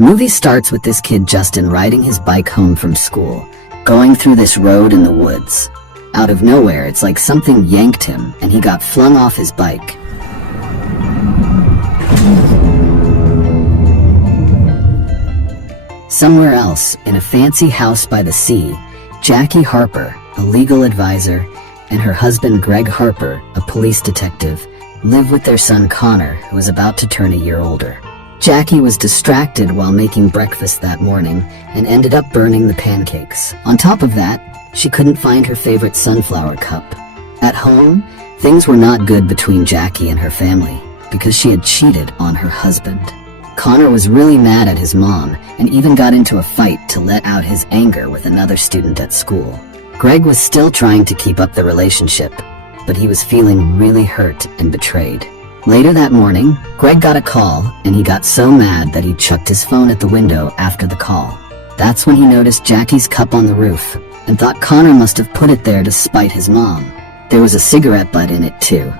movie starts with this kid Justin riding his bike home from school, going through this road in the woods. Out of nowhere, it's like something yanked him and he got flung off his bike. Somewhere else, in a fancy house by the sea, Jackie Harper, a legal advisor, and her husband Greg Harper, a police detective, live with their son Connor, who was about to turn a year older. Jackie was distracted while making breakfast that morning and ended up burning the pancakes. On top of that, she couldn't find her favorite sunflower cup. At home, things were not good between Jackie and her family because she had cheated on her husband. Connor was really mad at his mom and even got into a fight to let out his anger with another student at school. Greg was still trying to keep up the relationship, but he was feeling really hurt and betrayed. Later that morning, Greg got a call and he got so mad that he chucked his phone at the window after the call. That's when he noticed Jackie's cup on the roof and thought Connor must have put it there to spite his mom. There was a cigarette butt in it too.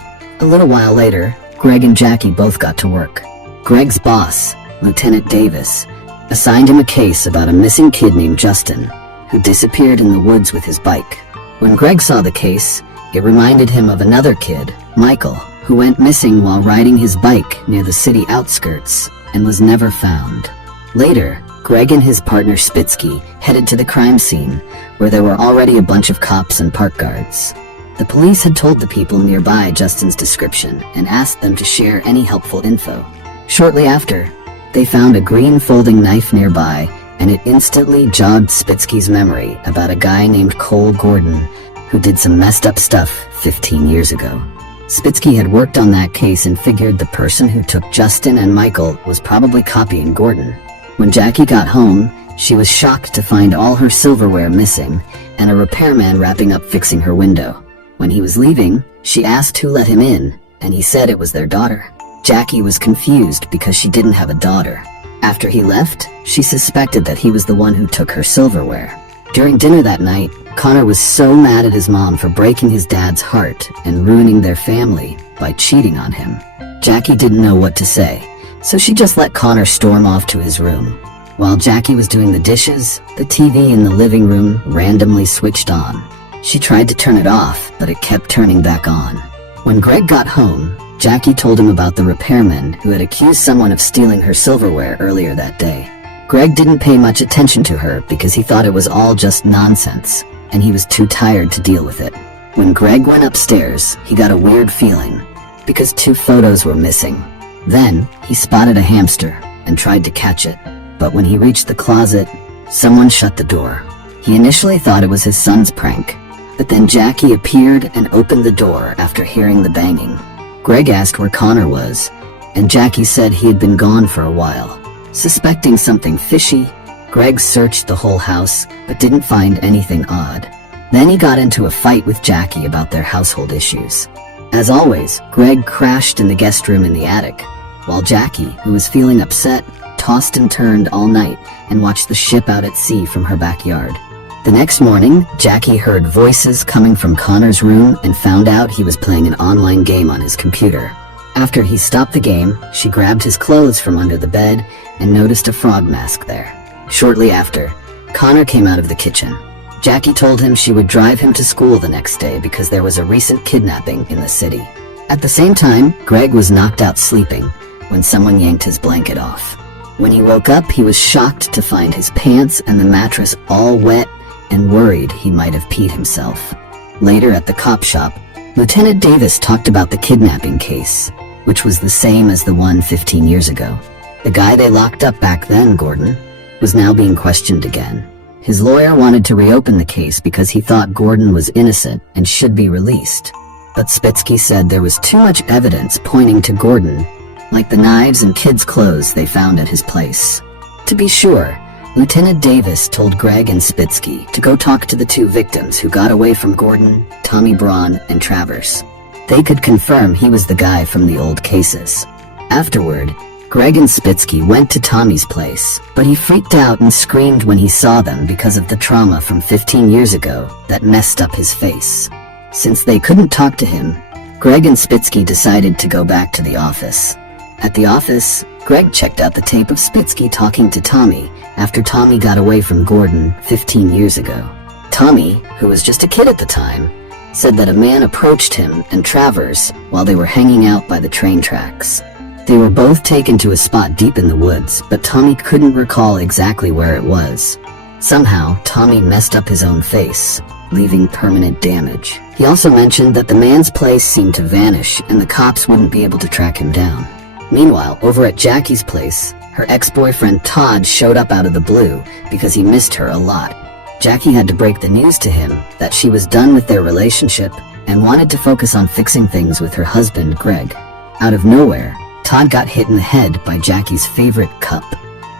A little while later, Greg and Jackie both got to work. Greg's boss, Lieutenant Davis, assigned him a case about a missing kid named Justin, who disappeared in the woods with his bike. When Greg saw the case, it reminded him of another kid, Michael, who went missing while riding his bike near the city outskirts and was never found. Later, Greg and his partner Spitsky headed to the crime scene, where there were already a bunch of cops and park guards. The police had told the people nearby Justin's description and asked them to share any helpful info. Shortly after, they found a green folding knife nearby, and it instantly jogged Spitsky's memory about a guy named Cole Gordon who did some messed up stuff 15 years ago. Spitsky had worked on that case and figured the person who took Justin and Michael was probably copying Gordon. When Jackie got home, she was shocked to find all her silverware missing and a repairman wrapping up fixing her window. When he was leaving, she asked who let him in, and he said it was their daughter. Jackie was confused because she didn't have a daughter. After he left, she suspected that he was the one who took her silverware. During dinner that night, Connor was so mad at his mom for breaking his dad's heart and ruining their family by cheating on him. Jackie didn't know what to say, so she just let Connor storm off to his room. While Jackie was doing the dishes, the TV in the living room randomly switched on. She tried to turn it off, but it kept turning back on. When Greg got home, Jackie told him about the repairman who had accused someone of stealing her silverware earlier that day. Greg didn't pay much attention to her because he thought it was all just nonsense, and he was too tired to deal with it. When Greg went upstairs, he got a weird feeling, because 2 photos were missing. Then, he spotted a hamster and tried to catch it, but when he reached the closet, someone shut the door. He initially thought it was his son's prank, but then Jackie appeared and opened the door after hearing the banging. Greg asked where Connor was, and Jackie said he had been gone for a while. Suspecting something fishy, Greg searched the whole house, but didn't find anything odd. Then he got into a fight with Jackie about their household issues. As always, Greg crashed in the guest room in the attic, while Jackie, who was feeling upset, tossed and turned all night and watched the ship out at sea from her backyard. The next morning, Jackie heard voices coming from Connor's room and found out he was playing an online game on his computer. After he stopped the game, she grabbed his clothes from under the bed and noticed a frog mask there. Shortly after, Connor came out of the kitchen. Jackie told him she would drive him to school the next day because there was a recent kidnapping in the city. At the same time, Greg was knocked out sleeping when someone yanked his blanket off. When he woke up, he was shocked to find his pants and the mattress all wet and worried he might have peed himself. Later at the cop shop, Lieutenant Davis talked about the kidnapping case, which was the same as the one 15 years ago. The guy they locked up back then, Gordon, was now being questioned again. His lawyer wanted to reopen the case because he thought Gordon was innocent and should be released. But Spitsky said there was too much evidence pointing to Gordon, like the knives and kids' clothes they found at his place. To be sure, Lieutenant Davis told Greg and Spitsky to go talk to the 2 victims who got away from Gordon, Tommy Braun, and Travers. They could confirm he was the guy from the old cases. Afterward, Greg and Spitsky went to Tommy's place, but he freaked out and screamed when he saw them because of the trauma from 15 years ago that messed up his face. Since they couldn't talk to him, Greg and Spitsky decided to go back to the office. At the office, Greg checked out the tape of Spitsky talking to Tommy after Tommy got away from Gordon 15 years ago. Tommy, who was just a kid at the time, said that a man approached him and Travers while they were hanging out by the train tracks. They were both taken to a spot deep in the woods, but Tommy couldn't recall exactly where it was. Somehow, Tommy messed up his own face, leaving permanent damage. He also mentioned that the man's place seemed to vanish and the cops wouldn't be able to track him down. Meanwhile, over at Jackie's place, her ex-boyfriend Todd showed up out of the blue because he missed her a lot. Jackie had to break the news to him that she was done with their relationship and wanted to focus on fixing things with her husband, Greg. Out of nowhere, Todd got hit in the head by Jackie's favorite cup.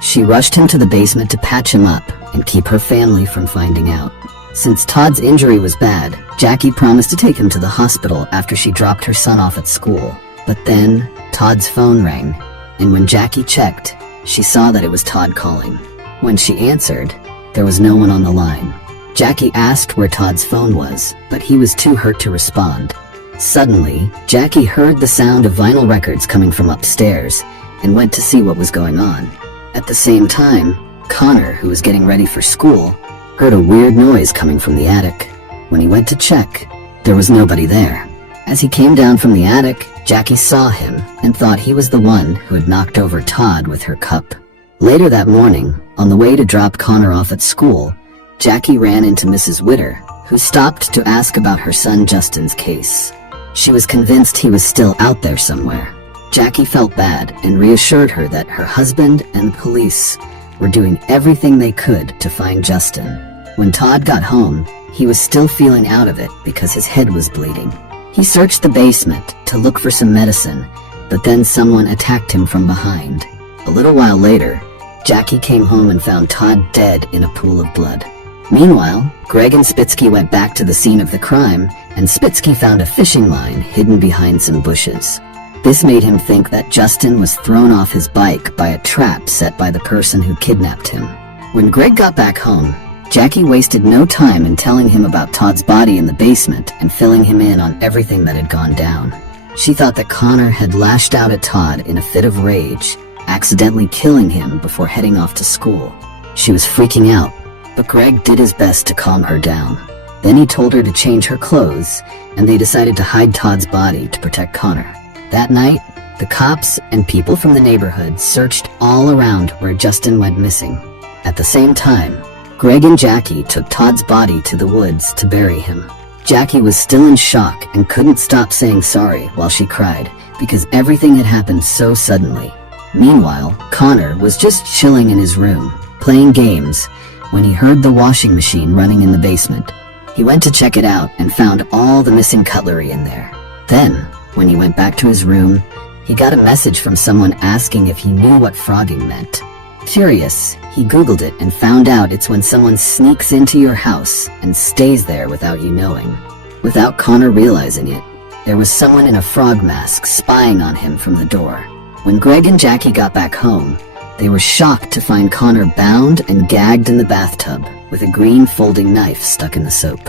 She rushed him to the basement to patch him up and keep her family from finding out. Since Todd's injury was bad, Jackie promised to take him to the hospital after she dropped her son off at school. But then, Todd's phone rang, and when Jackie checked, she saw that it was Todd calling. When she answered, there was no one on the line. Jackie asked where Todd's phone was, but he was too hurt to respond. Suddenly, Jackie heard the sound of vinyl records coming from upstairs and went to see what was going on. At the same time, Connor, who was getting ready for school, heard a weird noise coming from the attic. When he went to check, there was nobody there. As he came down from the attic, Jackie saw him and thought he was the one who had knocked over Todd with her cup. Later that morning, on the way to drop Connor off at school, Jackie ran into Mrs. Witter, who stopped to ask about her son Justin's case. She was convinced he was still out there somewhere. Jackie felt bad and reassured her that her husband and the police were doing everything they could to find Justin. When Todd got home, he was still feeling out of it because his head was bleeding. He searched the basement to look for some medicine, but then someone attacked him from behind. A little while later, Jackie came home and found Todd dead in a pool of blood. Meanwhile, Greg and Spitsky went back to the scene of the crime, and Spitsky found a fishing line hidden behind some bushes. This made him think that Justin was thrown off his bike by a trap set by the person who kidnapped him. When Greg got back home, Jackie wasted no time in telling him about Todd's body in the basement and filling him in on everything that had gone down. She thought that Connor had lashed out at Todd in a fit of rage, accidentally killing him before heading off to school. She was freaking out, but Greg did his best to calm her down. Then he told her to change her clothes, and they decided to hide Todd's body to protect Connor. That night, the cops and people from the neighborhood searched all around where Justin went missing. At the same time, Greg and Jackie took Todd's body to the woods to bury him. Jackie was still in shock and couldn't stop saying sorry while she cried because everything had happened so suddenly. Meanwhile, Connor was just chilling in his room, playing games, when he heard the washing machine running in the basement. He went to check it out and found all the missing cutlery in there. Then, when he went back to his room, he got a message from someone asking if he knew what frogging meant. Curious, he Googled it and found out it's when someone sneaks into your house and stays there without you knowing. Without Connor realizing it, there was someone in a frog mask spying on him from the door. When Greg and Jackie got back home, they were shocked to find Connor bound and gagged in the bathtub with a green folding knife stuck in the soap.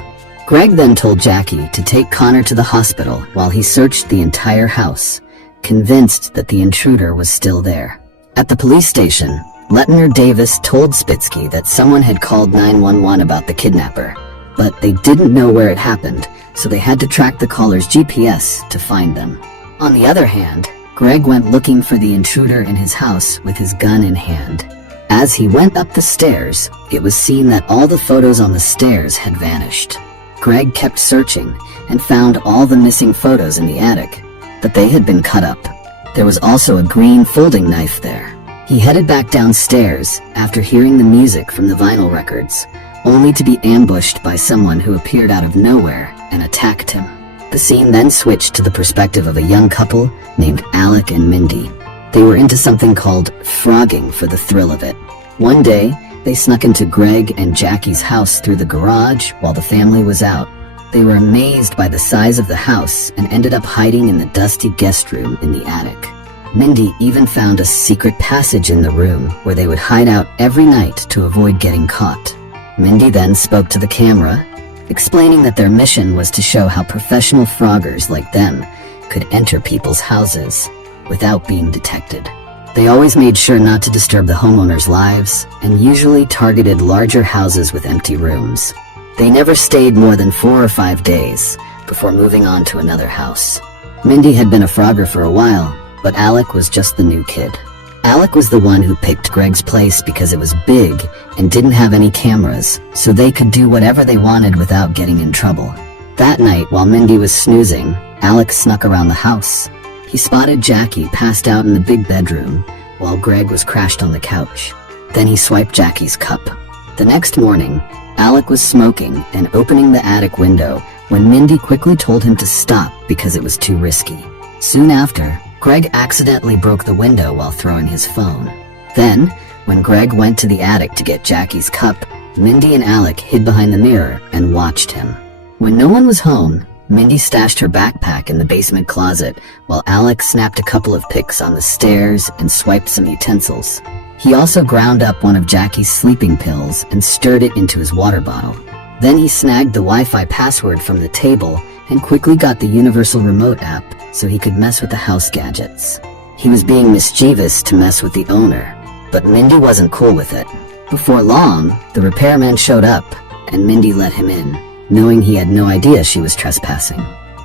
Greg then told Jackie to take Connor to the hospital while he searched the entire house, convinced that the intruder was still there. At the police station, Lieutenant Davis told Spitsky that someone had called 911 about the kidnapper, but they didn't know where it happened, so they had to track the caller's GPS to find them. On the other hand, Greg went looking for the intruder in his house with his gun in hand. As he went up the stairs, it was seen that all the photos on the stairs had vanished. Greg kept searching and found all the missing photos in the attic, but they had been cut up. There was also a green folding knife there. He headed back downstairs after hearing the music from the vinyl records, only to be ambushed by someone who appeared out of nowhere and attacked him. The scene then switched to the perspective of a young couple named Alec and Mindy. They were into something called frogging for the thrill of it. One day, they snuck into Greg and Jackie's house through the garage while the family was out. They were amazed by the size of the house and ended up hiding in the dusty guest room in the attic. Mindy even found a secret passage in the room where they would hide out every night to avoid getting caught. Mindy then spoke to the camera, explaining that their mission was to show how professional froggers like them could enter people's houses without being detected. They always made sure not to disturb the homeowners' lives and usually targeted larger houses with empty rooms. They never stayed more than 4 or 5 days before moving on to another house. Mindy had been a Frogger for a while, but Alec was just the new kid. Alec was the one who picked Greg's place because it was big and didn't have any cameras, so they could do whatever they wanted without getting in trouble. That night, while Mindy was snoozing, Alec snuck around the house. He spotted Jackie passed out in the big bedroom, while Greg was crashed on the couch. Then he swiped Jackie's cup. The next morning, Alec was smoking and opening the attic window when Mindy quickly told him to stop because it was too risky. Soon after, Greg accidentally broke the window while throwing his phone. Then, when Greg went to the attic to get Jackie's cup, Mindy and Alec hid behind the mirror and watched him. When no one was home, Mindy stashed her backpack in the basement closet while Alec snapped a couple of pics on the stairs and swiped some utensils. He also ground up one of Jackie's sleeping pills and stirred it into his water bottle. Then he snagged the Wi-Fi password from the table and quickly got the universal remote app so he could mess with the house gadgets. He was being mischievous to mess with the owner, but Mindy wasn't cool with it. Before long, the repairman showed up and Mindy let him in, knowing he had no idea she was trespassing.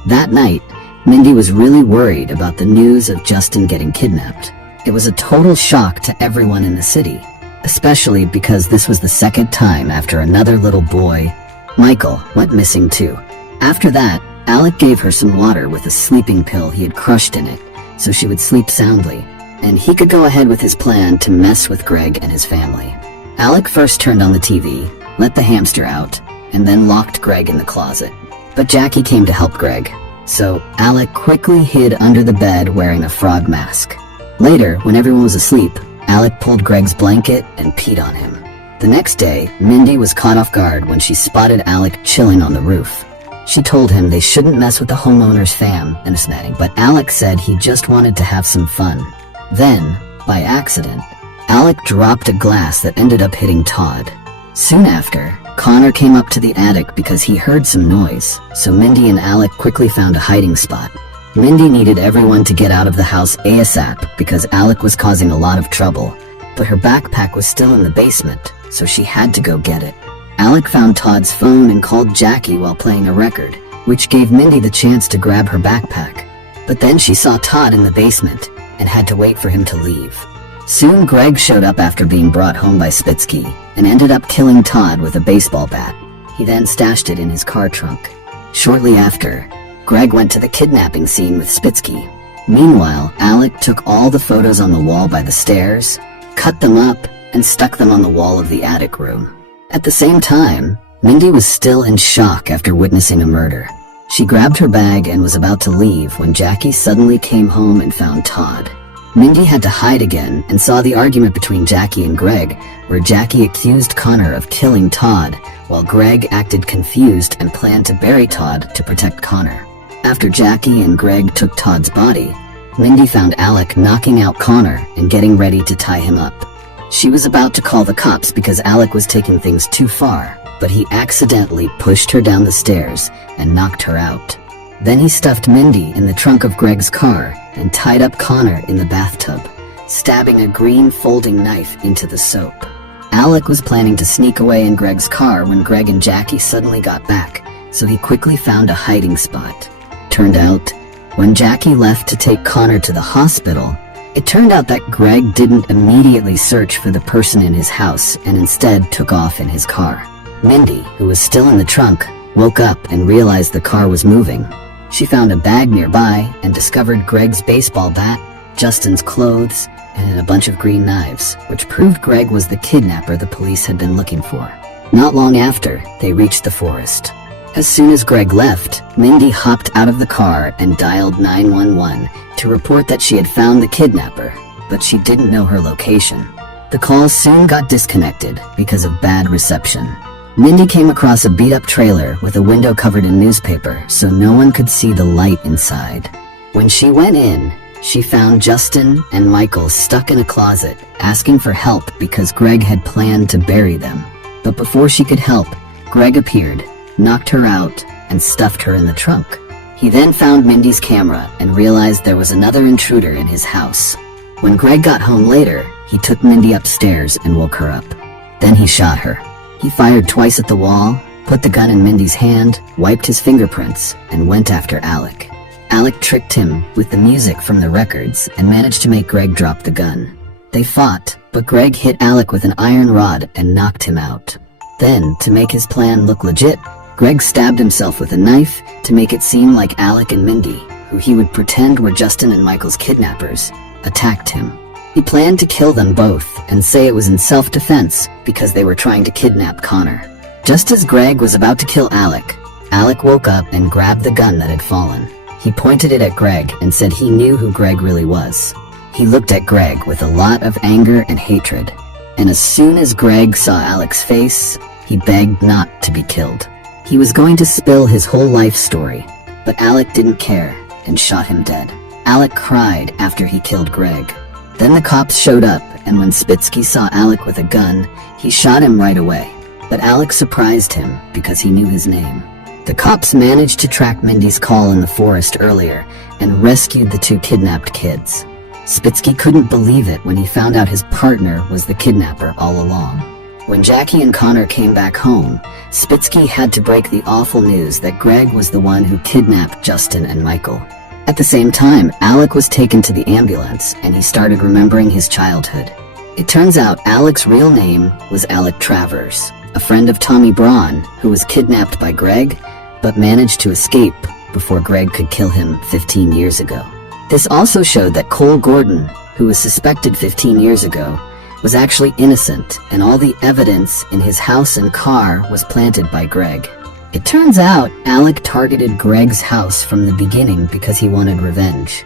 That night, Mindy was really worried about the news of Justin getting kidnapped. It was a total shock to everyone in the city, especially because this was the second time after another little boy, Michael, went missing too. After that, Alec gave her some water with a sleeping pill he had crushed in it, so she would sleep soundly, and he could go ahead with his plan to mess with Greg and his family. Alec first turned on the TV, let the hamster out, and then locked Greg in the closet. But Jackie came to help Greg, so Alec quickly hid under the bed wearing a frog mask. Later, when everyone was asleep, Alec pulled Greg's blanket and peed on him. The next day, Mindy was caught off guard when she spotted Alec chilling on the roof. She told him they shouldn't mess with the homeowner's fam and snatting, but Alec said he just wanted to have some fun. Then, by accident, Alec dropped a glass that ended up hitting Todd. Soon after, Connor came up to the attic because he heard some noise, so Mindy and Alec quickly found a hiding spot. Mindy needed everyone to get out of the house ASAP because Alec was causing a lot of trouble, but her backpack was still in the basement, so she had to go get it. Alec found Todd's phone and called Jackie while playing a record, which gave Mindy the chance to grab her backpack. But then she saw Todd in the basement and had to wait for him to leave. Soon Greg showed up after being brought home by Spitsky and ended up killing Todd with a baseball bat. He then stashed it in his car trunk. Shortly after, Greg went to the kidnapping scene with Spitsky. Meanwhile, Alec took all the photos on the wall by the stairs, cut them up, and stuck them on the wall of the attic room. At the same time, Mindy was still in shock after witnessing a murder. She grabbed her bag and was about to leave when Jackie suddenly came home and found Todd. Mindy had to hide again and saw the argument between Jackie and Greg, where Jackie accused Connor of killing Todd, while Greg acted confused and planned to bury Todd to protect Connor. After Jackie and Greg took Todd's body, Mindy found Alec knocking out Connor and getting ready to tie him up. She was about to call the cops because Alec was taking things too far, but he accidentally pushed her down the stairs and knocked her out. Then he stuffed Mindy in the trunk of Greg's car and tied up Connor in the bathtub, stabbing a green folding knife into the soap. Alec was planning to sneak away in Greg's car when Greg and Jackie suddenly got back, so he quickly found a hiding spot. Turned out, when Jackie left to take Connor to the hospital, it turned out that Greg didn't immediately search for the person in his house and instead took off in his car. Mindy, who was still in the trunk, woke up and realized the car was moving. She found a bag nearby and discovered Greg's baseball bat, Justin's clothes, and a bunch of green knives, which proved Greg was the kidnapper the police had been looking for. Not long after, they reached the forest. As soon as Greg left, Mindy hopped out of the car and dialed 911 to report that she had found the kidnapper, but she didn't know her location. The call soon got disconnected because of bad reception. Mindy came across a beat-up trailer with a window covered in newspaper so no one could see the light inside. When she went in, she found Justin and Michael stuck in a closet, asking for help because Greg had planned to bury them. But before she could help, Greg appeared, knocked her out, and stuffed her in the trunk. He then found Mindy's camera and realized there was another intruder in his house. When Greg got home later, he took Mindy upstairs and woke her up. Then he shot her. He fired twice at the wall, put the gun in Mindy's hand, wiped his fingerprints, and went after Alec. Alec tricked him with the music from the records and managed to make Greg drop the gun. They fought, but Greg hit Alec with an iron rod and knocked him out. Then, to make his plan look legit, Greg stabbed himself with a knife to make it seem like Alec and Mindy, who he would pretend were Justin and Michael's kidnappers, attacked him. He planned to kill them both and say it was in self-defense because they were trying to kidnap Connor. Just as Greg was about to kill Alec, Alec woke up and grabbed the gun that had fallen. He pointed it at Greg and said he knew who Greg really was. He looked at Greg with a lot of anger and hatred, and as soon as Greg saw Alec's face, he begged not to be killed. He was going to spill his whole life story, but Alec didn't care and shot him dead. Alec cried after he killed Greg. Then the cops showed up, and when Spitsky saw Alec with a gun, he shot him right away. But Alec surprised him because he knew his name. The cops managed to track Mindy's call in the forest earlier and rescued the two kidnapped kids. Spitsky couldn't believe it when he found out his partner was the kidnapper all along. When Jackie and Connor came back home, Spitsky had to break the awful news that Greg was the one who kidnapped Justin and Michael. At the same time, Alec was taken to the ambulance and he started remembering his childhood. It turns out Alec's real name was Alec Travers, a friend of Tommy Braun who was kidnapped by Greg but managed to escape before Greg could kill him 15 years ago. This also showed that Cole Gordon, who was suspected 15 years ago, was actually innocent, and all the evidence in his house and car was planted by Greg. It turns out Alec targeted Greg's house from the beginning because he wanted revenge.